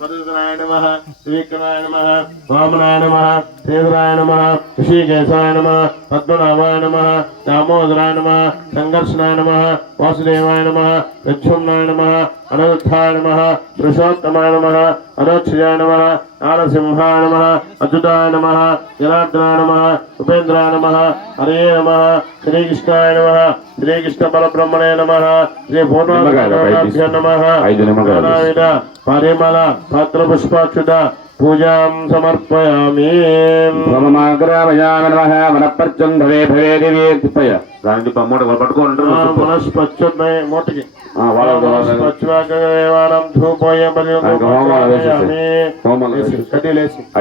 మధుసూదనాయ నమ శ్రీవిక్రమాయ నమ వామనాయ నమ శ్రీధరాయ నమ ఋషికేశాయ నమ పద్మనాభాయ నమ దామోదరాయ నమ సంఘర్షణాయ నమ వాసుదేవాయ నమ యక్షుమ్నాయ నమ అనిరుద్ధాయ నమ పురుషోత్తమాయ నమ అనోక్షయాయ నమ నారసింహాయ నమ అచ్యుతాయ నమ జనార్దనాయ నమ ఉపేంద్రాయ నమ హరే నమ శ్రీకృష్ణాయ నమ శ్రీకృష్ణ పరబ్రహ్మణే నమ శ్రీ నిమ్మకాయలు పైకి పూర్ణ నమ పరిమళ పత్ర పుష్పాక్షుత పూజాం సమర్పయామి. నమః మనపర్చం భవే భవే దేవి తిప్పయ్య దానికి మూట పట్టుకుంటారు మనస్పచ్చున్నాయి మూటకి.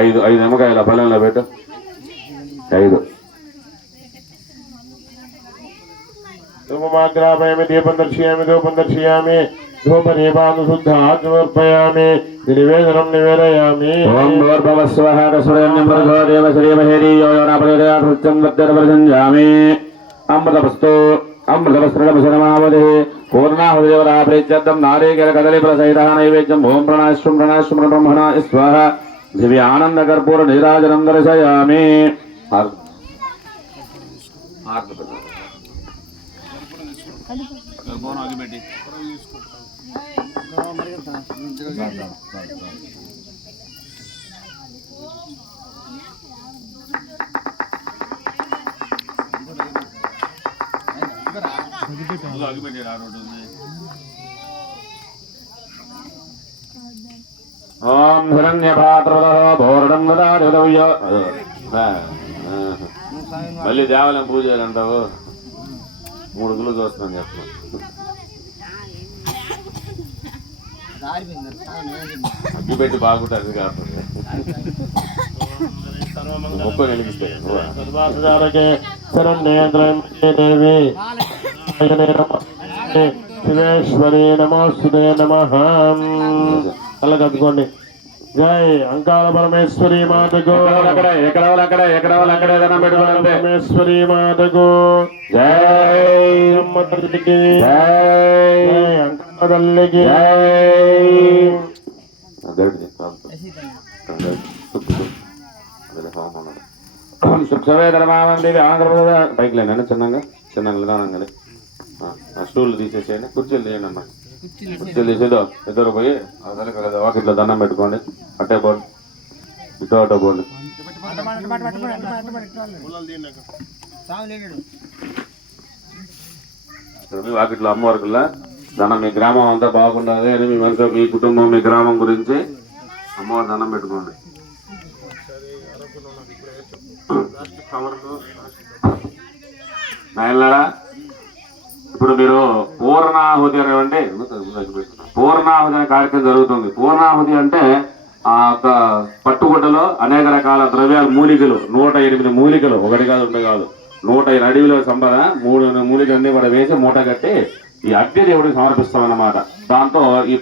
ఐదు ఐదు నిమ్మకాయల పల్లెంలో పెట్టు. ఐదు. ధూపమాగ్రాపయామి దీపం దర్శయామి ధూపం దర్శయామి ధూపదీపాను శుద్ధ సమర్పయామి నివేదనం నివేదయామి. ఓం భూర్భవస్వః తస్మరణ్యం భర్గో దేవ శ్రీమహేరి యో యో నాపదేయాసత్యం వర్ధనపరిసంజామి అమృతవస్తు అమృతవస్త్రమశనమావధి పూర్ణాహుదేవరా ప్రీత్యర్థం నారీకర కదలి ప్రసహిత నైవేద్యం ఓం ప్రణాశ్వం ప్రణాశ్వం బ్రహ్మణ స్వహ దివ్య ఆనంద కర్పూర నీరాజనం దర్శయామి ఓం భోరణం మళ్ళీ దేవాలయం పూజ చేయాలంటావు? మూడు గుళ్ళు చూస్తున్నాను చెప్తున్నాను అగ్గి పెట్టి బాగుంటుంది కాకపోతే ముప్పై నిలిపిస్తాయి? సర్వాధారకే శరణ్యేంద్రం దేవి శివేశ్వరి నమోస్తుదే నమ కళ్ళకద్దుకోండి జై అంకాల పరమేశ్వరి మాతకు. అక్కడ వాళ్ళు అక్కడ ఎక్కడ అక్కడ ఏదైనా పెట్టుకోండి పరమేశ్వరి మాతకు. జై అమ్మ జై అంకాల తల్లికి సుఖవేదరమావండి ఆంధ్రప్రదేశ్ పైకి లేనండి చిన్నగా చిన్నగా. ఆ స్టూల్ తీసేసేయండి. కుర్చీలు తీయండి అమ్మా కుర్చీలు తీసేదో ఇద్దరు పోయి ఆ లేదా వాకిట్లో దండం పెట్టుకోండి. అట్టే పోండి. ఇటో అటో పోండి. మీ వాకిట్లో అమ్మవారికల్లా దండం మీ గ్రామం అంతా బాగుండాలి అని మీ మనసు మీ కుటుంబం మీ గ్రామం గురించి అమ్మవారి దండం పెట్టుకోండి. నాయనలారా? ఇప్పుడు మీరు పూర్ణాహుతి అంటే పూర్ణాహుతి అనే కార్యక్రమం జరుగుతుంది. పూర్ణాహుతి అంటే ఆ యొక్క పట్టుగుడ్డలో అనేక రకాల ద్రవ్యాలు మూలికలు నూట ఎనిమిది మూలికలు ఒకటి కాదు రెండు కాదు నూట ఎనిమిది అడవిలో సంపద మూడు మూలికలన్నీ కూడా వేసి మూట కట్టి ఈ అగ్ని దేవుడికి సమర్పిస్తాం అన్నమాట దాంతో ఈ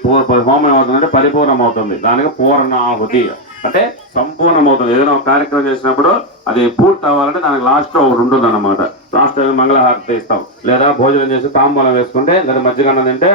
హోమం ఏమవుతుందంటే పరిపూర్ణం అవుతుంది దానికి పూర్ణాహుతి అంటే సంపూర్ణమవుతుంది. ఏదైనా ఒక కార్యక్రమం చేసినప్పుడు అది పూర్తి అవ్వాలంటే దానికి లాస్ట్ ఒకటి ఉంటుంది అన్నమాట లాస్ట్ మంగళహారతి ఇస్తాం లేదా భోజనం చేసి తాంబూలం వేసుకుంటే లేదా మధ్యగన్నం తింటే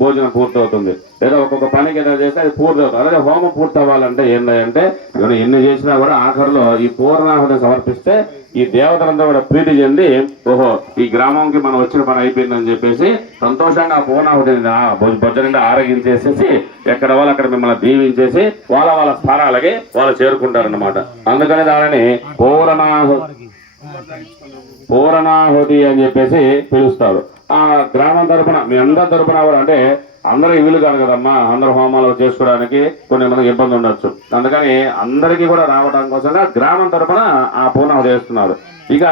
భోజనం పూర్తవుతుంది. లేదా ఒక్కొక్క పనికి ఏదైనా చేస్తే అది పూర్తి అవుతుంది అలాగే హోమం పూర్తవ్వాలంటే ఏంటంటే ఇవన్నీ ఎన్ని చేసినా కూడా ఆఖరిలో ఈ పూర్ణాహుతి సమర్పిస్తే ఈ దేవతలంతా కూడా ప్రీతి చెంది ఓహో ఈ గ్రామంకి మనం వచ్చిన పని అయిపోయిందని చెప్పేసి సంతోషంగా ఆ పూర్ణాహుతిని ఆ భోజ- భోజనంగా ఆరగించేసేసి ఎక్కడ వాళ్ళు అక్కడ మిమ్మల్ని దీవించేసి వాళ్ళ వాళ్ళ స్థానాలకి వాళ్ళు చేరుకుంటారన్నమాట. అందుకని దానిని పూర్ణాహు పూరణాహుతి అని చెప్పేసి పిలుస్తారు ఆ గ్రామం తరపున మీ అందరి తరపున కూడా అంటే అందరికి వీలు కాదు కదమ్మా అందరు హోమాలు చేసుకోవడానికి కొన్ని మనకు ఇబ్బంది ఉండొచ్చు. అందుకని అందరికీ కూడా రావడం కోసంగా గ్రామం తరపున ఆ పూర్ణాహుతి చేస్తున్నారు ఇక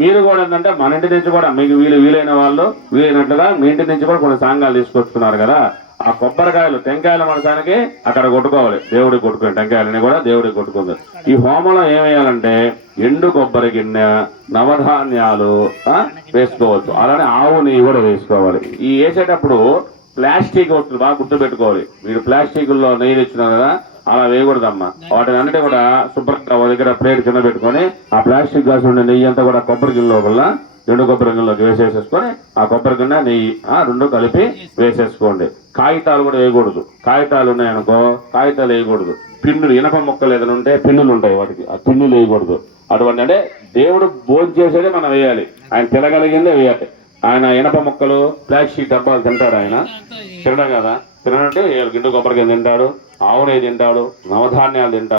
మీరు కూడా ఏంటంటే మన ఇంటి నుంచి కూడా మీకు వీలు వీలైన వాళ్ళు వీలైనట్లుగా మీ ఇంటి నుంచి కూడా కొన్ని సాంగాలు తీసుకొస్తున్నారు కదా. ఆ కొబ్బరికాయలు టెంకాయల మనసానికి అక్కడ కొట్టుకోవాలి. దేవుడికి కొట్టుకుని టెంకాయలని కూడా దేవుడికి కొట్టుకుంది ఈ హోమంలో ఏమేయాలంటే ఎండు కొబ్బరి గిన్నె నవధాన్యాలు ఆ, వేసుకోవచ్చు. అలానే ఆవు నెయ్యి కూడా వేసుకోవాలి. ఈ వేసేటప్పుడు ప్లాస్టిక్ వస్తుంది బాగా గుర్తుపెట్టుకోవాలి. మీరు ప్లాస్టిక్లో నెయ్యి తెచ్చినారు కదా అలా వేయకూడదమ్మా. వాటిని అన్నిటి కూడా శుభ్రంగా దగ్గర ప్లేట్ కింద పెట్టుకొని ఆ ప్లాస్టిక్ గ్లాస్ ఉండే నెయ్యి అంతా కూడా కొబ్బరి గిన్నె లోపల రెండు కొబ్బరి గిన్నెలోకి వేసేసేసుకొని ఆ కొబ్బరి గిన్నె నెయ్యి ఆ, రెండు కలిపి వేసేసుకోండి. కాగితాలు కూడా వేయకూడదు. కాగితాలు ఉన్నాయనుకో కాగితాలు వేయకూడదు. పిన్నులు ఇనప మొక్కలు ఏదైనా ఉంటే పిన్నులు ఉంటాయి వాటికి. ఆ పిన్నులు వేయకూడదు. అటువంటి అంటే దేవుడు భోజనం చేసేదే మనం వేయాలి. ఆయన తినగలిగిందే వేయాలి. ఆయన ఇనప మొక్కలు ప్లాస్టిక్ డబ్బాలు తింటాడు ఆయన. తినడం కదా. తినడంటే గిండు కొబ్బరికాయ తింటాడు ఆవునే తింటాడు నవధాన్యాలు తింటాడు.